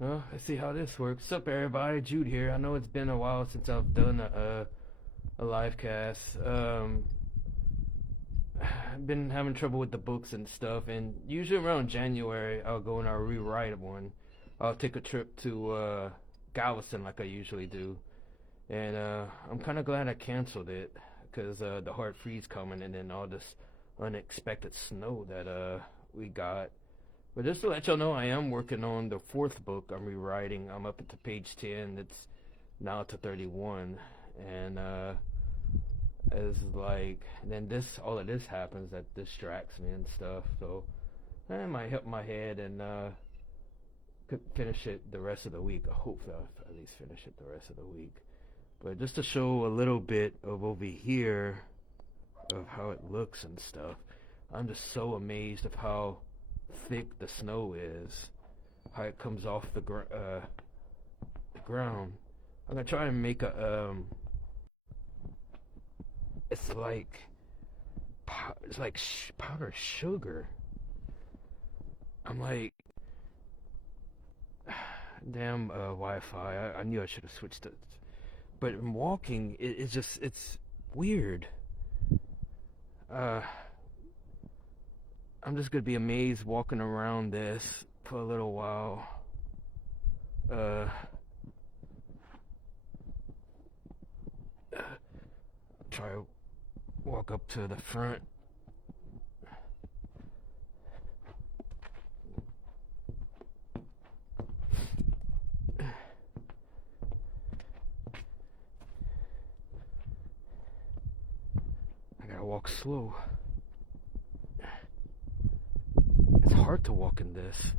Well, let's see how this works. What's up, everybody? Jude here. I know it's been a while since I've done a live cast. I've been having trouble with the books and stuff, and usually around January I'll go and I'll rewrite one. I'll take a trip to Galveston like I usually do, and I'm kind of glad I canceled it because the hard freeze coming and then all this unexpected snow that we got. But just to let y'all know, I am working on the fourth book I'm rewriting. I'm up to page 10. It's now to 31. And as like, then all of this happens that distracts me and stuff. So it might help my head and could finish it the rest of the week. I hope I'll at least finish it the rest of the week. But just to show a little bit of over here of how it looks and stuff, I'm just so amazed of how thick the snow is, how it comes off the ground. I'm gonna try and make it's like powdered sugar. I'm like, damn Wi-Fi. I knew I should have switched it, but in walking, it's weird. I'm just gonna be amazed walking around this for a little while. Try to walk up to the front. I gotta walk slow. It's hard to walk in this.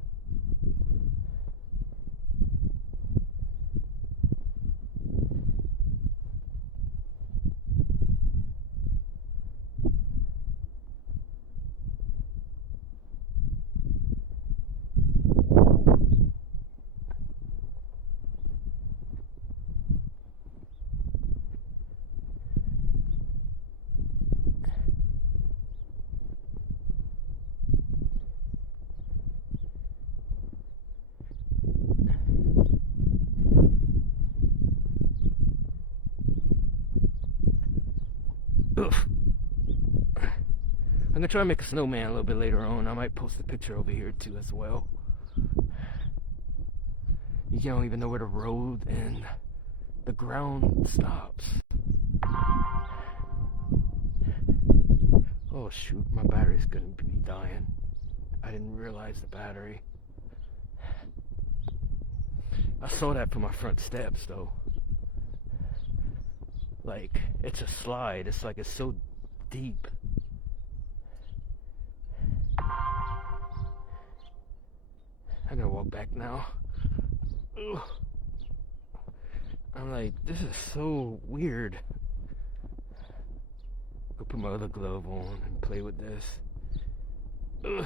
Ugh. I'm gonna try to make a snowman a little bit later on. I might post a picture over here too as well. You don't even know where the road and the ground stops. Oh shoot, my battery's gonna be dying. I didn't realize the battery. I saw that from my front steps though. Like, it's a slide. It's like it's so deep. I'm gonna walk back now. Ugh. I'm like, this is so weird. Go put my other glove on and play with this. Ugh.